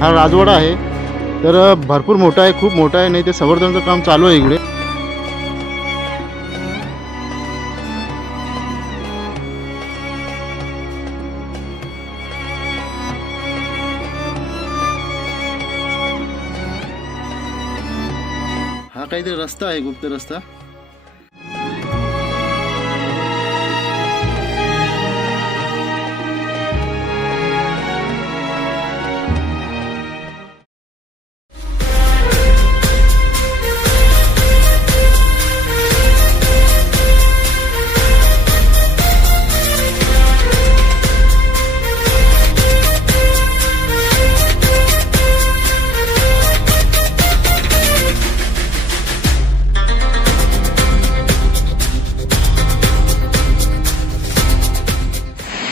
हा राजवाडा आहे, तर भरपूर मोठा आहे, खूप मोठा आहे. नाही ते संवर्धनाचं काम चालू आहे इकडे. हा काहीतरी रस्ता आहे, गुप्त रस्ता.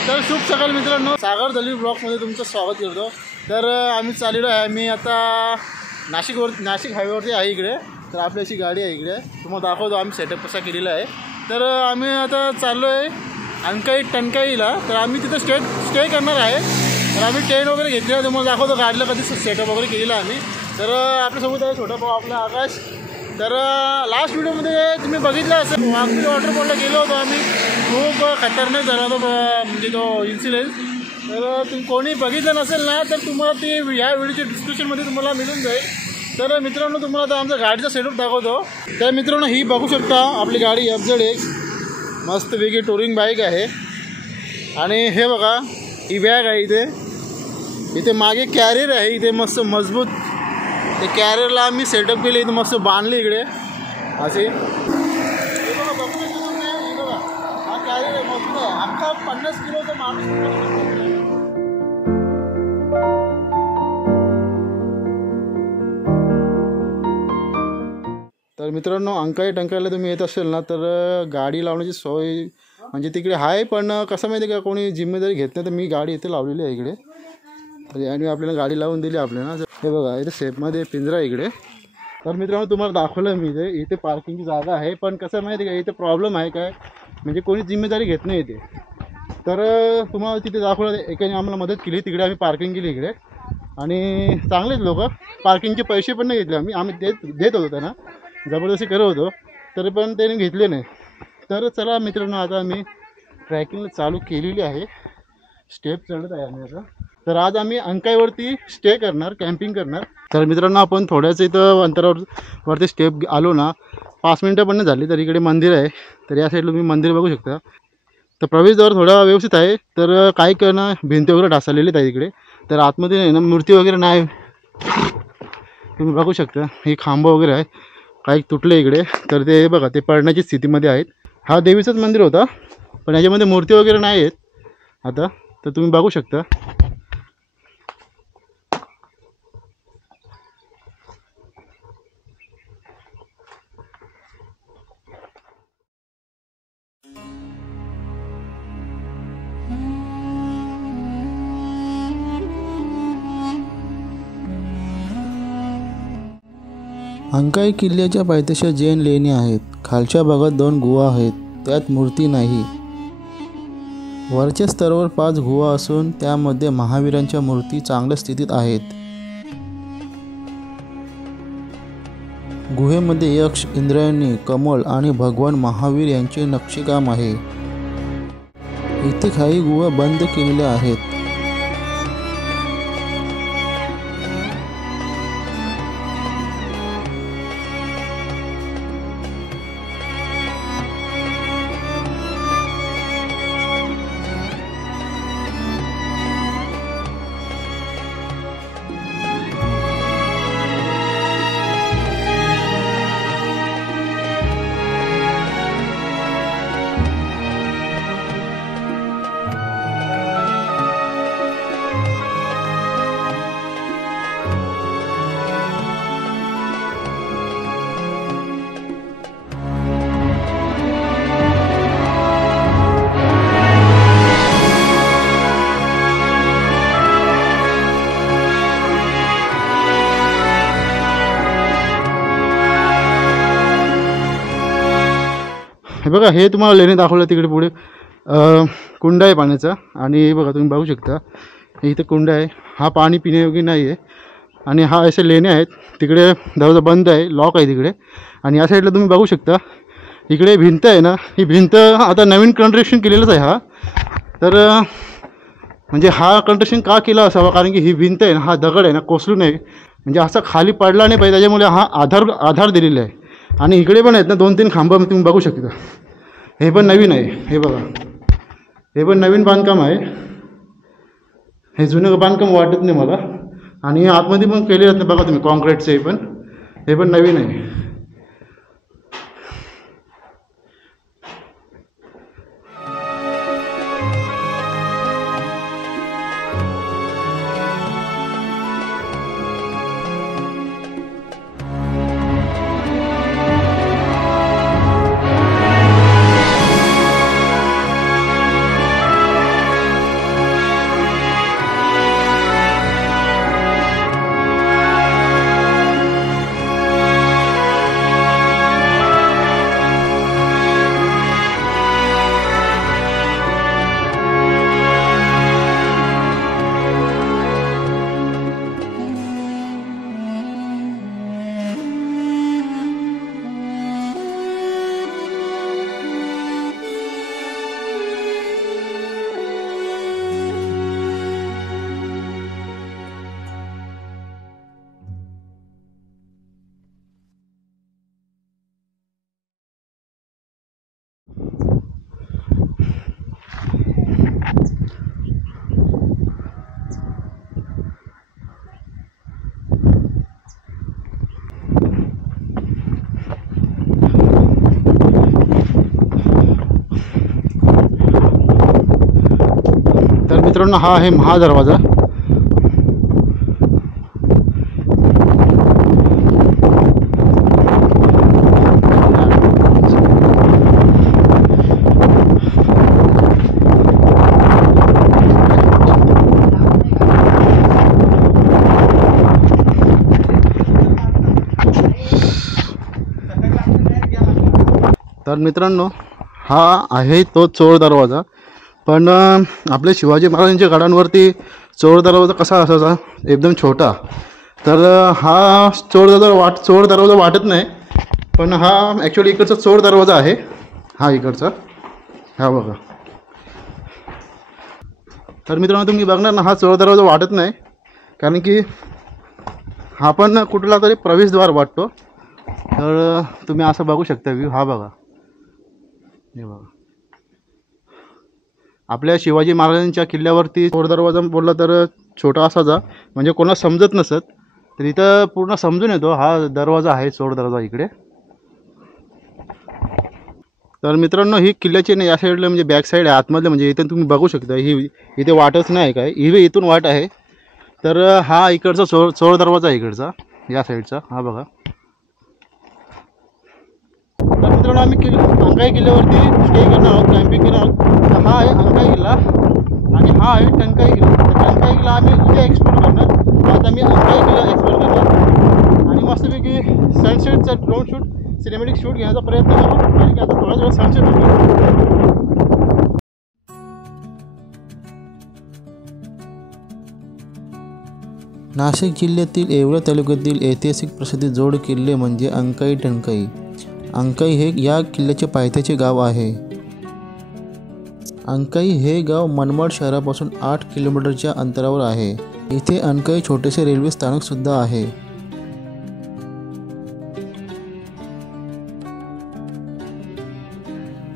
तर शुभ सकाळ मित्रांनो, सागर दलवी ब्लॉगमध्ये तुमचं स्वागत करतो. तर आम्ही चाललेलो आहे, मी आता नाशिक हायवेवरती आहे इकडे. तर आपली अशी गाडी आहे इकडे, तुम्हाला दाखवतो आम्ही सेटअप कसा केलेला आहे. तर आम्ही आता चाललो आहे अंकाई टंकाईला. तर आम्ही तिथं स्टे करणार आहे. तर आम्ही टेंट वगैरे घेतलेला, तुम्हाला दाखवतो गाडीला कधी सेटअप वगैरे केलेला आम्ही. तर आपल्यासोबत आहे छोटा भाऊ आपला आकाश. तर लास्ट व्हिडिओमध्ये तुम्ही बघितलं असेल, वाघबील वॉटरफॉलला गेलो होतो आम्ही. खूप खतरनाक झाला होता म्हणजे तो इन्सिडेंट. तर तुम्ही कोणी बघितलं नसेल ना, तर तुम्हाला ती या व्हिडिओच्या डिस्क्रिप्शनमध्ये तुम्हाला मिळून जाईल. तर मित्रांनो, तुम्हाला आता आमचा गाडीचा सेटअप दाखवतो. तर मित्रांनो, ही बघू शकता आपली गाडी FZ मस्त वेगळी टुरिंग बाईक आहे. आणि हे बघा, ही बॅग आहे इथे मागे कॅरियर आहे, इथे मस्त मजबूत. ते कॅरियरला आम्ही सेटअप केले, इथे मस्त बांधले इकडे असे. हे बघा, बघू शकता तुम्ही. हे बघा, हा कॅरियर आहे मस्त आहे, अख्खा 50 किलोचा माणूस. तर मित्रांनो, अंकाई टंकाईला तुम्ही येत असेल ना, तर गाडी लावण्याची सोय म्हणजे तिकडे आहे. पण कसं माहिती आहे का, कोणी जिम्मेदारी घेत नाही. तर मी गाडी इथे लावलेली आहे इकडे. तर आणि आपल्याला गाडी लावून दिली आपल्याला. हे बघा, इथे सेफमध्ये पिंजरा इकडे. तर मित्रांनो, तुम्हाला दाखवलं मी इथे पार्किंगची जागा आहे. पण कसं माहिती आहे का, इथे प्रॉब्लेम आहे काय, म्हणजे कोणी जिम्मेदारी घेत नाही इथे. तर तुम्हाला तिथे दाखवलं, एकाने आम्हाला मदत केली, तिकडे आम्ही पार्किंग केली इकडे. आणि चांगलेच लोक, पार्किंगचे पैसे पण नाही घेतले आम्ही देत होतो त्यांना, जबरदस्ती करत होतो, तरी पण त्याने घेतले नाही. तर चला मित्रांनो, आता आम्ही ट्रॅकिंगला चालू केलेली आहे, स्टेप चढत आहे आम्ही आता. तर आज आम्ही अंकाईवरती स्टे करणार, कॅम्पिंग करणार. तर मित्रांनो, आपण थोड्याच इथं अंतरावरती स्टेप आलो ना, 5 मिनटं पण नाही झाली. तर इकडे मंदिर आहे. तर या साईडला तुम्ही मंदिर बघू शकता. तर प्रवेशद्वार थोडा व्यवस्थित आहे. तर काही करणं भिंती वगैरे ढासळलेली आहे इकडे. तर आतमध्ये आहे ना, मूर्ती वगैरे नाही, तुम्ही बघू शकता. ही खांबं वगैरे आहे, काही तुटले इकडे. तर ते बघा, ते पडण्याची स्थितीमध्ये आहेत. हा देवीचंच मंदिर होता, पण याच्यामध्ये मूर्ती वगैरे नाही आहेत आता. तर तुम्ही बघू शकता. अंकाई किल्ल्याच्या पायथ्याशी जैन लेणी आहेत. खालच्या भागात 2 गुहा आहेत, त्यात मूर्ती नाही. वरच्या स्तरावर 5 गुहा असून त्यामध्ये महावीरांच्या मूर्ती चांगल्या स्थितीत आहेत. गुहेमध्ये यक्ष, इंद्रायणी, कमल आणि भगवान महावीर यांचे नक्षीकाम आहे. इथे काही गुहा बंद केलेल्या आहेत. हे बघा, हे तुम्हाला लेणी दाखवलं तिकडे पुढे कुंड आहे पाण्याचा. आणि बघा, तुम्ही बघू शकता इथे कुंड आहे, हा पाणी पिण्यायोग्य नाही आहे. आणि हा असे लेणे आहेत, तिकडे दरवाजा बंद आहे, लॉक आहे तिकडे. आणि या साईडला तुम्ही बघू शकता, इकडे भिंत आहे ना, ही भिंत आता नवीन कंस्ट्रक्शन केलेलंच आहे हा. तर म्हणजे हा कंस्ट्रक्शन का केला असावा, कारण की ही भिंत आहे ना, हा दगड आहे ना, कोसळू नये म्हणजे असा खाली पडला नाही पाहिजे, त्याच्यामुळे हा आधार दिलेला आहे. आणि इकडे पण आहेत ना 2-3 खांबं तुम्ही बघू शकता. हे पण नवीन आहे, हे बघा, हे पण नवीन बांधकाम आहे. हे जुनं बांधकाम वाटत नाही मला. आणि आतमध्ये पण केले आहेत ना बघा तुम्ही, कॉन्क्रीटचे. हे पण नवीन आहे. तर मित्रांनो, हा आहे महादरवाजा. तर मित्रांनो, हा आहे तो चोर दरवाजा. पण आपल्या शिवाजी महाराजांच्या गडांवरती चोर दरवाजा कसा असायचा, एकदम छोटा. तर हा चोर दरवाजा वाटत नाही, पण हा ॲक्च्युली इकडचा चोर दरवाजा आहे. हा इकडचा, हा बघा. तर मित्रांनो, तुम्ही बघणार ना, हा चोर दरवाजा वाटत नाही, कारण की हा पण कुठला तरी प्रवेशद्वार वाटतो. तर तुम्ही असं बघू शकता व्ह्यू, हा बघा, हे बघा. आपल्या शिवाजी महाराजांच्या किल्ल्यावरती चोर दरवाजा बोलला तर छोटा असाचा, म्हणजे कोणाला समजत नसत, तर इथं पूर्ण समजून येतो हा दरवाजा आहे, चोर दरवाजा इकडे. तर मित्रांनो, ही किल्ल्याची नाही, या साईडला म्हणजे बॅक साईड आहे, आतमधलं म्हणजे इथं तुम्ही बघू शकता. ही इथे वाटच नाही काय, इथून वाट आहे. तर हा इकडचा चोर दरवाजा आहे, इकडचा या साईडचा, हा बघा. तर मित्रांनो, आम्ही अंकाई किल्ल्यावरती स्टे करणार आहोत, कॅम्पिंग करणार आहोत. तर हा आहे अंकाई किल्ला आणि हा आहे टंकाई किल्ला. तर टंकाई किल्ला आम्ही उद्या एक्सप्लोर करणार. आता मी अंकाई किल्ला एक्सप्लोर करणार आणि मस्तपैकी सनसेटचा ड्रोन शूट, सिनेमॅटिक शूट घेण्याचा प्रयत्न करू, कारण की आता थोडा सनसेट होतो. नाशिक जिल्ह्यातील येवला तालुक्यातील ऐतिहासिक प्रसिद्ध जोड किल्ले म्हणजे अंकाई टंकाई. अंकाई हे या किल्ल्याचे पायथ्याचे गाव आहे. अंकाई हे गाव मनमाड शहरापासून 8 किलोमीटरच्या अंतरावर आहे. इथे अंकाई छोटेसे रेल्वे स्थानक सुद्धा आहे.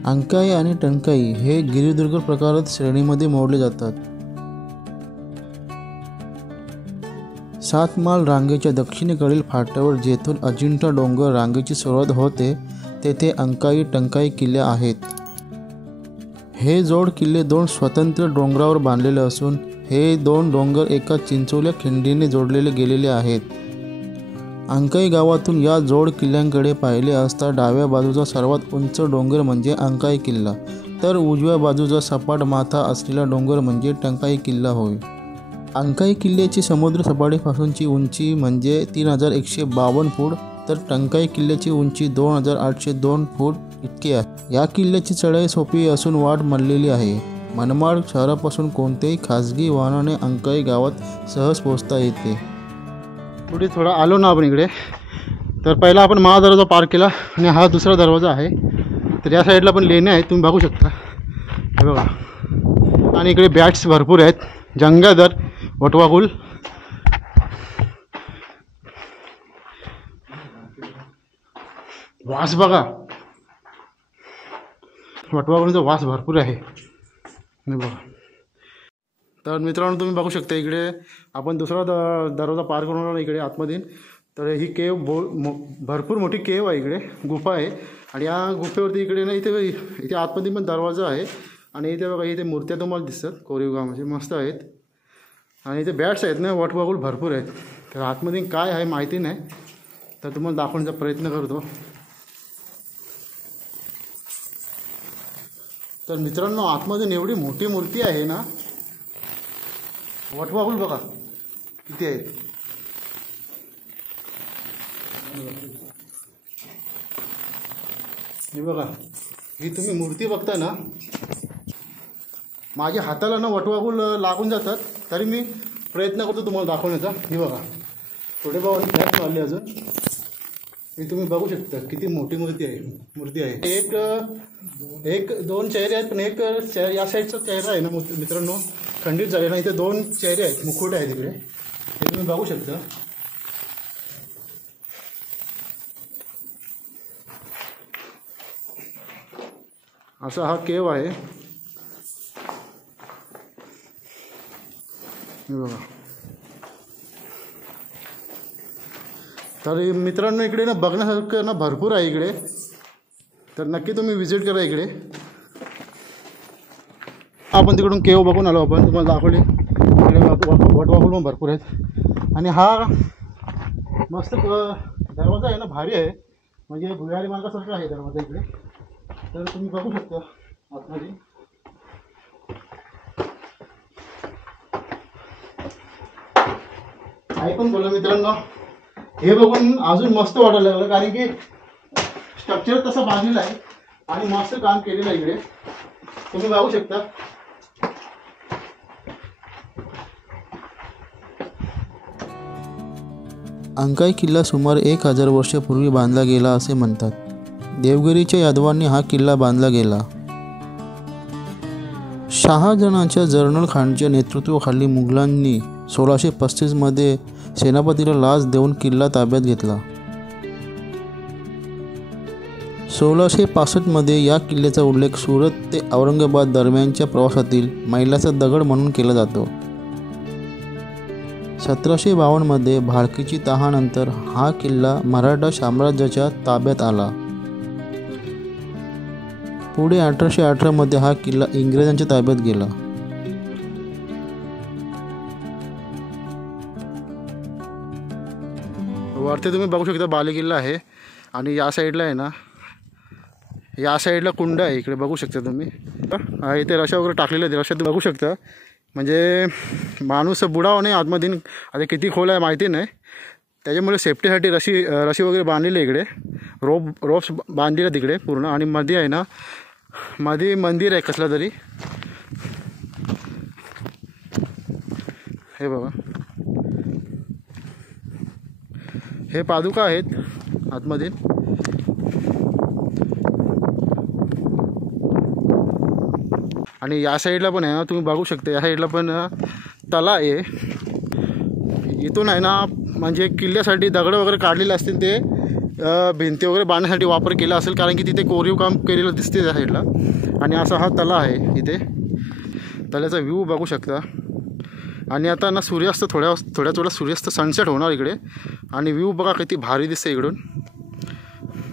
अंकाई आणि टंकाई हे गिरिदुर्ग प्रकारात श्रेणीमध्ये मोडले जातात. 7 माल रांगेच्या दक्षिणेकडील फाट्यावर जेथून अजिंठा डोंगर रांगेची सुरुवात होते, तेथे अंकाई टंकाई किल्ले आहेत. हे जोड किल्ले 2 स्वतंत्र डोंगरावर बांधलेले असून हे 2 डोंगर एका चिंचोल्या खिंडीने जोडलेले गेलेले आहेत. अंकाई गावातून या जोड किल्ल्यांकडे पाहिले असता डाव्या बाजूचा सर्वात उंच डोंगर म्हणजे अंकाई किल्ला, तर उजव्या बाजूचा सपाट माथा असलेला डोंगर म्हणजे टंकाई किल्ला होय. अंकाई किल्ल्याची समुद्र सपाटीपासूनची उंची म्हणजे 3152 फूट, तर टंकाई किल्ल्याची उंची 2802 फूट इतकी आहे. या किल्ल्याची चढाई सोपी असून वाट मळलेली आहे. मनमाड शहरापासून कोणत्याही खाजगी वाहनाने अंकाई गावात सहज पोहोचता येते. पुढे थोडा आलो ना आपण इकडे, तर पहिला आपण महादरवाजा पार केला आणि हा दुसरा दरवाजा आहे. तर या साईडला पण लेण्या आहेत, तुम्ही बघू शकता हे बघा. आणि इकडे बॅट्स भरपूर आहेत. जंगादर, वटवाघूल, वास बघा, वटवाघूळचा वास भरपूर आहे हे बघा. तर मित्रांनो तुम्ही बघू शकता इकडे आपण दुसरा दरवाजा पार करून आलो इकडे आतमध्ये. तर ही केव भरपूर मोठी केव आहे, इकडे गुफा आहे. आणि या गुफेवरती इकडे ना इथे आतमध्ये पण दरवाजा आहे. आणि इथे बघा इथे मूर्त्या तुम्हाला दिसतात कोरीव कामाचे मस्त आहेत. आणि इथे बॅट्स आहेत ना, वटवाघूळ भरपूर आहेत. तर आतमध्ये काय आहे माहिती नाही, तर तुम्हाला दाखवण्याचा प्रयत्न करतो. तर मित्रांनो आतमध्ये एवढी मोठी मूर्ती आहे ना, वटवाघूळ बघा किती आहेत. हे बघा, ही तुम्ही मूर्ती बघता ना, माझ्या हाताला ना वटवाघूळ लागून जातात, तरी मी प्रयत्न करतो तुम्हाला दाखवण्याचा. हे बघा थोडे भाऊ बॅक चालले अजून. हे तुम्ही बघू शकता किती मोठी मूर्ती आहे. एक दोन चेहरे आहेत, पण एक या साईडचा चेहरा आहे ना मित्रांनो खंडित झालेला. इथे दोन चेहरे आहेत, मुकुट आहेत इकडे, हे तुम्ही बघू शकता. असा हा केव आहे बघा. तर मित्रांनो इकडे ना बघण्यासारखं ना भरपूर आहे इकडे, तर नक्की तुम्ही विजिट करा इकडे. आपण तिकडून केव बघून आलो, आपण तुम्हाला दाखवले. इकडे वटवाघूळ पण भरपूर आहेत. आणि हा मस्त दरवाजा आहे ना, भारी आहे, म्हणजे भुयारी मार्गासारखा आहे दरवाजा इकडे. तर तुम्ही बघू शकता आतमध्ये. काही पण बोला मित्रांनो, हे बघून अजून मस्त वाटायला लागलं, कारण की स्ट्रक्चर तसं बांधलेलं आहे आणि मस्त काम केलेलं आहे इकडे, तुम्ही बघू शकता. अंकाई किल्ला सुमारे 1000 वर्षापूर्वी बांधला गेला असे म्हणतात. देवगिरीच्या यादवांनी हा किल्ला बांधला गेला. शहाजहानच्या जर्नल खानच्या नेतृत्वाखाली मुघलांनी 1635 मध्ये सेनापतीला लाच देऊन किल्ला ताब्यात घेतला. 1665 मध्ये या किल्ल्याचा उल्लेख सुरत ते औरंगाबाद दरम्यानच्या प्रवासातील मैलाचा दगड म्हणून केला जातो. 1752 मध्ये भाडकीची तहानंतर हा किल्ला मराठा साम्राज्याच्या ताब्यात आला. पुढे 1818 मध्ये हा किल्ला इंग्रजांच्या ताब्यात गेला. वरती तुम्ही बघू शकता बालेकिल्ला आहे. आणि या साईडला आहे ना, या साईडला कुंड आहे, इकडे बघू शकता तुम्ही. इथे रशा वगैरे टाकलेले आहेत, रशा तुम्ही बघू शकता. म्हणजे माणूस बुडावा नाही आतमध्ये. आता किती खोल आहे माहिती नाही, त्याच्यामुळे सेफ्टीसाठी रशी वगैरे बांधलेली आहे इकडे. रोप्स बांधलेले आहेत तिकडे पूर्ण. आणि मध्ये आहे ना, मध्ये मंदिर आहे कसलं तरी, हे बघा. हे पादुका आहेत आतमध्ये. आणि या साईडला पण आहे ना, तुम्ही बघू शकता, या साईडला पण तलाव आहे. इथून आहे ना, म्हणजे किल्ल्यासाठी दगड वगैरे काढलेले असतील, ते भिंती वगैरे बांधण्यासाठी वापर केला असेल, कारण की तिथे कोरीव काम केलेलं दिसते त्या साईडला. आणि असा हा तलाव आहे इथे. तल्याचा व्ह्यू बघू शकता. आणि आता ना सूर्यास्त थोड्याच वेळा सूर्यास्त सनसेट होणार इकडे. आणि व्ह्यू बघा किती भारी दिसते इकडून.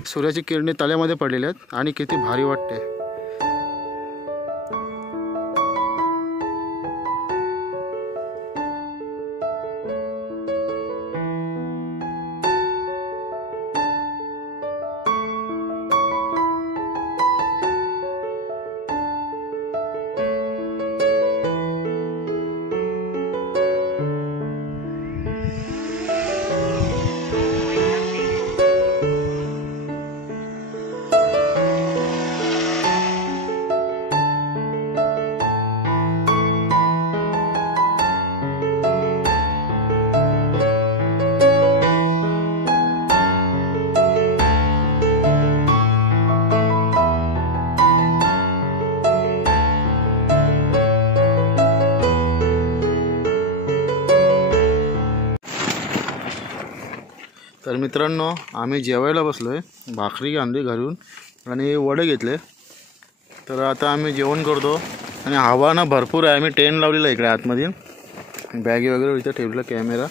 सूर्याची किरणे तल्यामध्ये पडलेल्या आहेत आणि किती भारी वाटते. तर मित्रांनो आम्ही जेवायला बसलो आहे. भाकरी आणली घरून आणि वडे घेतले. तर आता आम्ही जेवण करतो आणि हवा ना भरपूर आहे. आम्ही टेंट लावलेला इकडे आतमध्ये, बॅगी वगैरे इथं ठेवलेला कॅमेरा,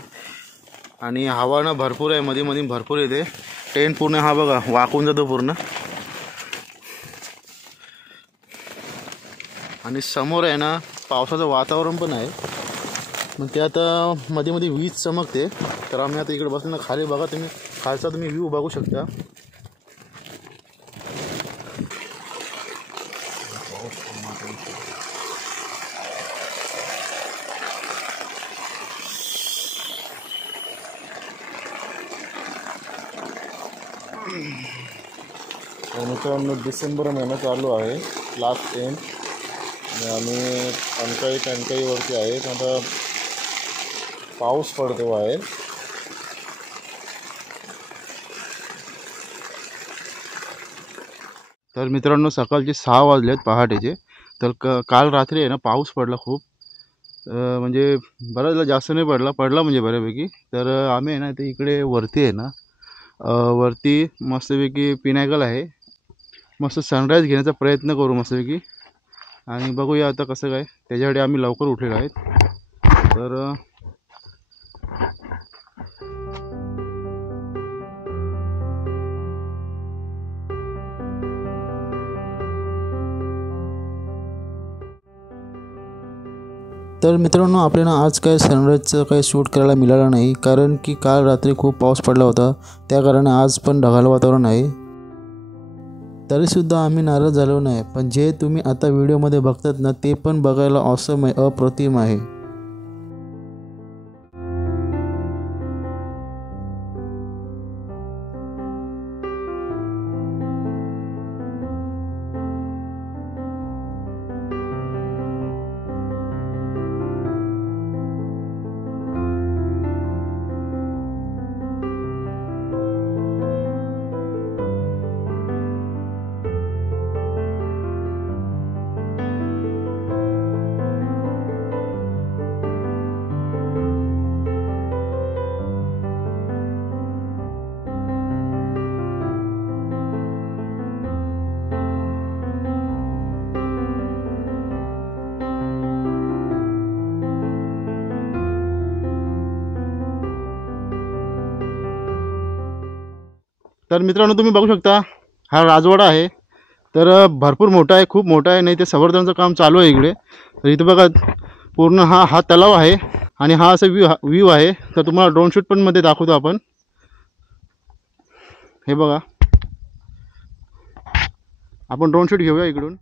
आणि हवा ना भरपूर आहे, मध्ये मध्ये भरपूर येते. टेंट पूर्ण हा बघा वाकून जातो पूर्ण. आणि समोर आहे ना पावसाचं वातावरण पण आहे. मग ते आता मध्ये मध्ये वीज चमकते. तर आम्ही आता इकडे बसलो ना, खाली बघा तुम्ही, खालचा तुम्ही व्ह्यू बघू शकता. मित्रांनो डिसेंबर महिना चालू आहे, लास्ट एंड, आणि आम्ही टणकाईवरती आहेत. आता पाऊस पडतो आहे. तर मित्रांनो सकाळचे 6 वाजलेत पहाटेचे. तर काल रात्री आहे ना पाऊस पडला खूप, म्हणजे बराच जास्त नाही पडला म्हणजे बऱ्यापैकी. तर आम्ही आहे ना ते इकडे वरती आहे ना, वरती मस्तपैकी पिनाकल आहे, मस्त सनराईज घेण्याचा प्रयत्न करू मस्तपैकी. आणि बघूया आता कसं काय, त्याच्यासाठी आम्ही लवकर उठलेलो आहेत. तर मित्रांनो आपल्याला आज काय सनराईजचं काही शूट करायला मिळालं नाही, कारण की काल रात्री खूप पाऊस पडला होता. त्या कारणाने आज पण ढगाळ वातावरण आहे. तरीसुद्धा आम्ही नाराज झालो नाही. पण जे तुम्ही आता व्हिडिओमध्ये बघतात ना, ते पण बघायला ऑसम आहे, अप्रतिम आहे. तर मित्रांनो तुम्ही बघू शकता हा राजवाडा आहे. तर भरपूर मोठा आहे, खूप मोठा आहे. नाही ते संवर्धनाचं काम चालू आहे इकडे. तर इथं बघा पूर्ण हा तलाव आहे आणि हा असं व्ह्यू आहे. तर तुम्हाला ड्रोन शूट पण मध्ये दाखवतो आपण. हे बघा, आपण ड्रोन शूट घेऊया इकडून.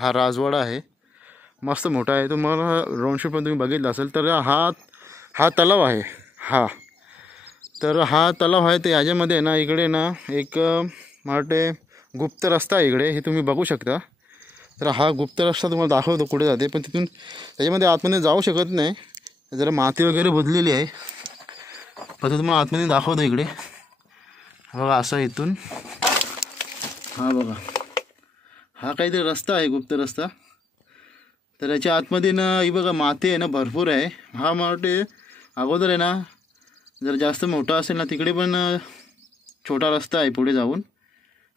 हा राजवाडा आहे, मस्त मोठा आहे. तुम्हाला ड्रोन शूट पण तुम्ही बघितलं असेल. तर हा तलाव आहे. तर हा तलाव आहे. ते याच्यामध्ये ना इकडे ना एक मला वाटते गुप्त रस्ता आहे इकडे, हे तुम्ही बघू शकता. तर हा गुप्त रस्ता तुम्हाला दाखवतो कुठे जाते, पण तिथून त्याच्यामध्ये आतमध्ये जाऊ शकत नाही. जरा माती वगैरे बदलेली आहे. पण तुम्हाला आतमध्ये दाखवतो इकडे. बघा असं इथून हा बघा हा काहीतरी रस्ता आहे, गुप्त रस्ता. तर याच्या आतमध्ये ना ही बघा माती आहे ना भरपूर आहे. हा मला वाटते अगोदर आहे ना जर जास्त मोठा असेल ना तिकडे पण छोटा रस्ता आहे पुढे जाऊन,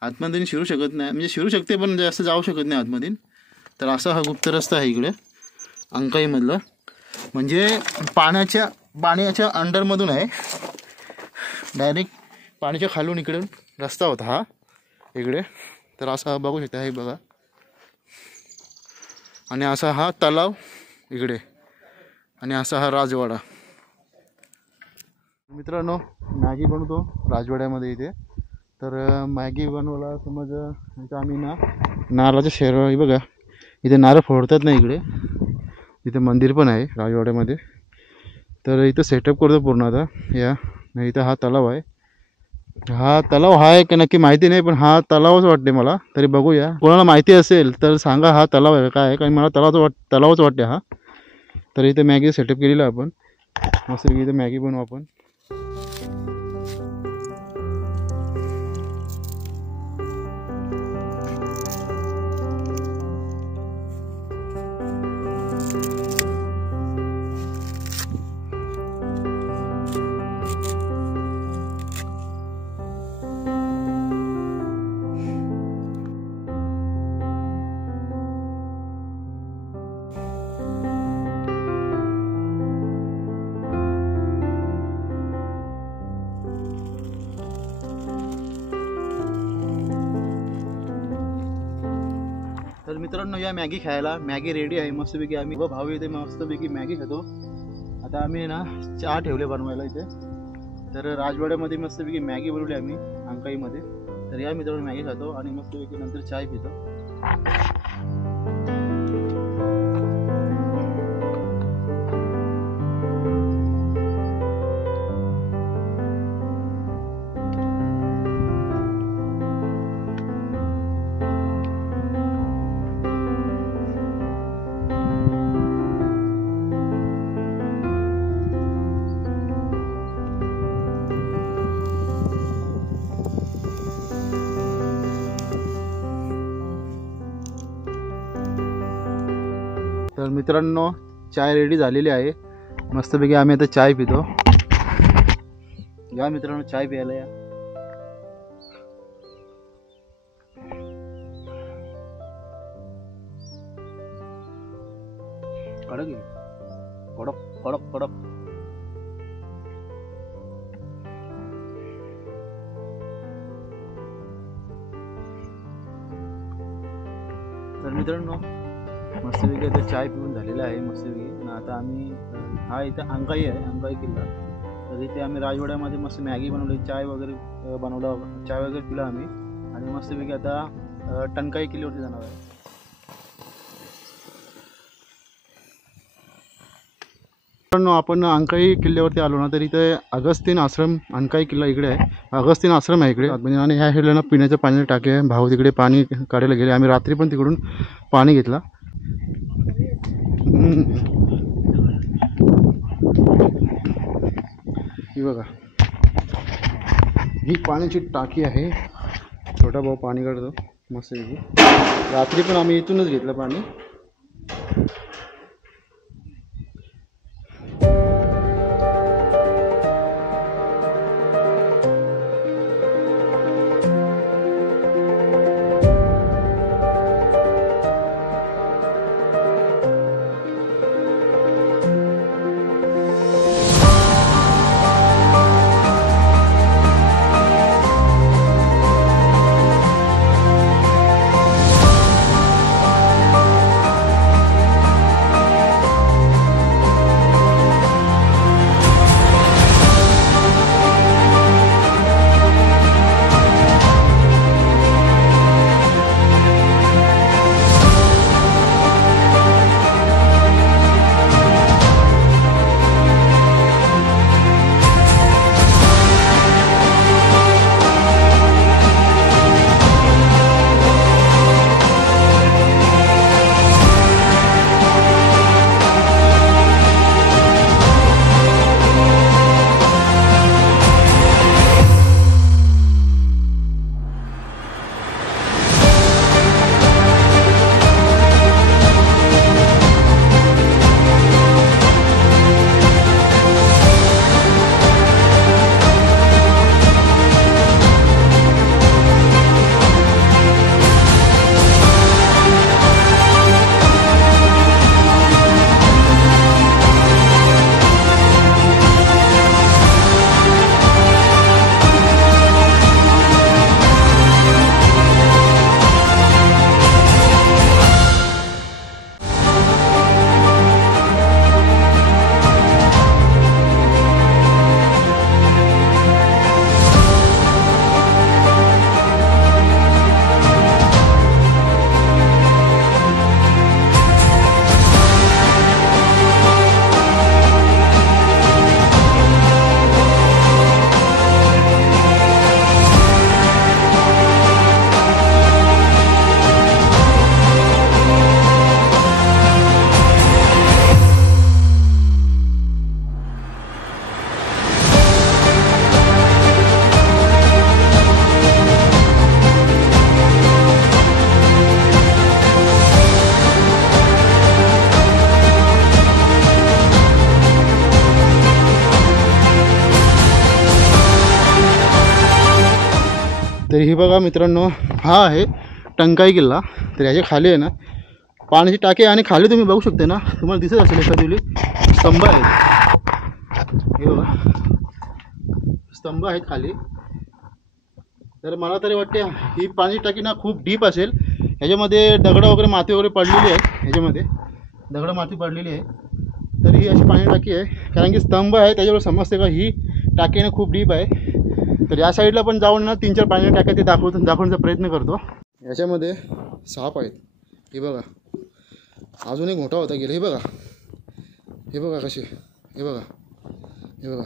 आतमध्ये शिरू शकत नाही, म्हणजे शिरू शकते पण जास्त जाऊ शकत नाही आतमध्ये. तर असा हा गुप्त रस्ता आहे इकडे अंकाईमधलं, म्हणजे पाण्याच्या अंडरमधून आहे, डायरेक्ट पाण्याच्या खालून इकडे रस्ता होता हा इकडे. तर असा बघू शकता, हे बघा. आणि असा हा तलाव इकडे, आणि असा हा राजवाडा. मित्रांनो, मॅगी बनवतो राजवाड्यामध्ये इथे. तर मॅगी बनवायला समज इथं आम्ही नारळाच्या शेरवाळी बघा, इथे नारळ फोडतात ना इकडे. इथे मंदिर पण आहे राजवाड्यामध्ये. तर इथं सेटअप करतो पूर्ण आता. इथं हा तलाव आहे. हा तलाव आहे की नक्की माहिती नाही, पण हा तलावच वाटते मला. तरी बघूया, कोणाला माहिती असेल तर सांगा हा तलाव आहे काय आहे. कारण मला तलावच वाटते हा. तर इथे मॅगी सेटअप केलेला आपण, मस्त इथे मॅगी बनवू आपण. तर मित्रांनो, या मॅगी खायला, मॅगी रेडी आहे मस्तपैकी. आम्ही भाऊ इथे मस्तपैकी मॅगी खातो. आता आम्ही ना चहा ठेवले बनवायला इथे. तर राजवाड्यामध्ये मस्तपैकी मॅगी बनवली आम्ही अंकाईमध्ये. तर या मित्रांनो मॅगी खातो आणि मस्तपैकी नंतर चाय पितो. तर मित्रांनो, चाय रेडी झालेली आहे. मस्तपैकी आम्ही आता चाय पितो. या मित्रांनो, चाय प्यायला या. कडक कडक कडक कडक. तर मित्रांनो, मस्तपैकी आता चाय पिऊन झालेला आहे मस्तपैकी. आणि आता आम्ही हा इथं अंकाई आहे, अंकाई किल्ला. तर इथे आम्ही राजवाड्यामध्ये मस्त मॅगी बनवली, चाय वगैरे बनवला, चाय वगैरे पिला आम्ही. आणि मस्तपैकी आता टंकाई किल्ल्यावरती जाणार आहे. मित्रांनो, आपण अंकाई किल्ल्यावरती आलो ना, तर इथे अगस्तीन आश्रम, अंकाई किल्ला इकडे आहे, अगस्तीन आश्रम आहे इकडे. आणि ह्या साईडला ना पिण्याच्या पाण्याची टाकी आहे. भाऊ तिकडे पाणी काढायला गेले. आम्ही रात्री पण तिकडून पाणी घेतला. ही बघा, ही पाण्याची टाकी आहे. छोटा भाऊ पाणी काढतो मस्त. रात्री पण आम्ही इथूनच घेतलं पाणी. ही बघा मित्रांनो, हा आहे टंकाई किल्ला. तर याच्या खाली आहे ना पाण्याची टाकी आणि खाली तुम्ही बघू शकता ना, तुम्हाला दिसत असेल एखादी स्तंभ आहेत. हे बघा स्तंभ आहेत खाली. तर मला तरी वाटते ही पाण्याची टाकी ना खूप डीप असेल. ह्याच्यामध्ये दगडं वगैरे माती वगैरे पडलेली आहे, ह्याच्यामध्ये दगडं माती पडलेली आहे. तर ही अशी पाणी टाकी आहे, कारण की स्तंभ आहे त्याच्यावर समजते का ही टाकी ना खूप डीप आहे. तर या साईडला पण जाऊन ना 3-4 पाणी टाक्या ते दाखवण्याचा प्रयत्न करतो. याच्यामध्ये साप आहेत. हे बघा अजून एक मोठा होता गेला. हे बघा, हे बघा कसे, हे बघा, हे बघा,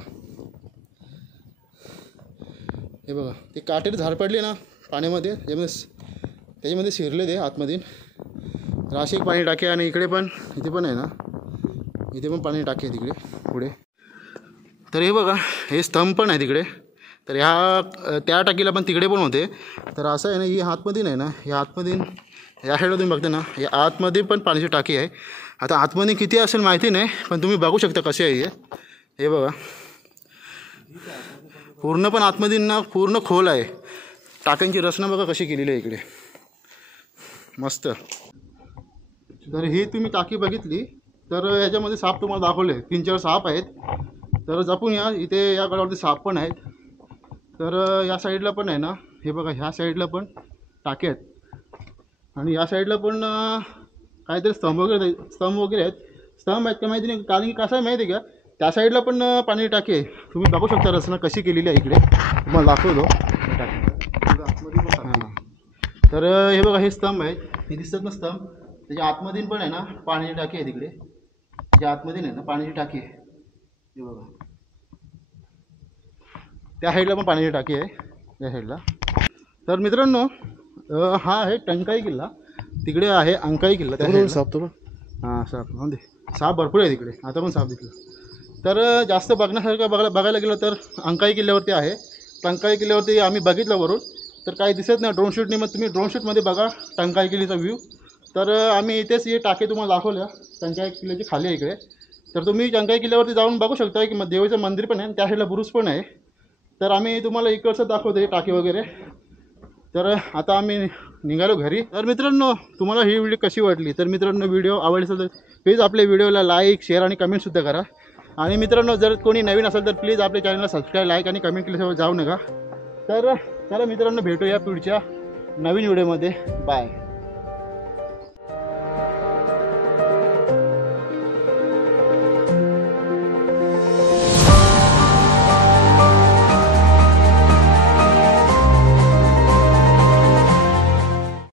हे बघा ते काटेरी झाड पडले ना पाण्यामध्ये, त्याच्यामध्ये शिरले ते आतमध्ये. तर अशी एक पाणी टाकी. आणि इकडे पण, इथे पण आहे ना, इथे पण पाणी टाकी आहे तिकडे पुढे. तर हे बघा हे स्तंभ पण आहे तिकडे. तर ह्या त्या टाकीला पण तिकडे पण होते. तर असं आहे ना, ही आतमध्ये नाही ना, या आतमध्ये या साईडला तुम्ही बघता ना, या आतमध्ये पण पाण्याची टाकी आहे. आता आतमध्ये किती असेल माहिती नाही, पण तुम्ही बघू शकता कसे आहे हे बघा. पूर्ण पण आतमध्ये ना पूर्ण खोल आहे. टाक्यांची रचना बघा कशी केलेली आहे इकडे, मस्त. तर ही तुम्ही टाकी बघितली तर याच्यामध्ये साप तुम्हाला दाखवले 3-4 साप आहेत. तर जपून या, इथे या गडावरती साप पण आहेत. तर या साईडला पण आहे ना, हे बघा ह्या साईडला पण टाके आहेत. आणि या साईडला पण काहीतरी स्तंभ वगैरे आहेत. स्तंभ आहेत का माहिती नाही, कारण की कसं आहे माहिती आहे का, त्या साईडला पण पाणी टाकी आहे. तुम्ही बघू शकता रचना कशी केलेली आहे इकडे, तुम्हाला दाखवतो. हां, तर हे बघा हे स्तंभ आहेत, हे दिसतात ना स्तंभ, त्याच्या आतमध्ये पण आहे ना पाण्याची टाकी आहे तिकडे. त्याच्या आतमध्ये नाही ना पाण्याची टाकी आहे, हे बघा. त्या साईडला पण पाण्याची टाकी आहे, या साईडला. तर मित्रांनो हा आहे टंकाई किल्ला. तिकडे आहे अंकाई किल्ला. त्या साप तो हां साप दे, साप भरपूर आहे तिकडे, आता पण साप दिसला. तर जास्त बघण्यासारखं बघायला गेलं तर अंकाई किल्ल्यावरती आहे. टंकाई किल्ल्यावरती आम्ही बघितलं वरून, तर काही दिसत नाही ड्रोन शूटने. मग तुम्ही ड्रोन शूटमध्ये बघा टंकाई किल्ल्याचा व्ह्यू. तर आम्ही इथेच हे टाके तुम्हाला दाखवल्या टंकाई किल्ल्याची खाली आहे इकडे. तर तुम्ही टंकाई किल्ल्यावरती जाऊन बघू शकता की देवीचं मंदिर पण आहे, त्या साईडला बुरुज पण आहे. तर आम्ही तुम्हाला इकडचं दाखवतो टाकी वगैरे. तर आता आम्ही निघालो घरी. तर मित्रांनो तुम्हाला ही व्हिडिओ कशी वाटली, तर मित्रांनो व्हिडिओ आवडली असेल तर प्लीज आपल्या व्हिडिओला लाईक, शेअर आणि कमेंटसुद्धा करा. आणि मित्रांनो जर कोणी नवीन असेल तर प्लीज आपल्या चॅनलला सबस्क्राईब, लाईक आणि कमेंट केल्याशिवाय जाऊ नका. तर चला मित्रांनो भेटूया पुढच्या नवीन व्हिडिओमध्ये. बाय.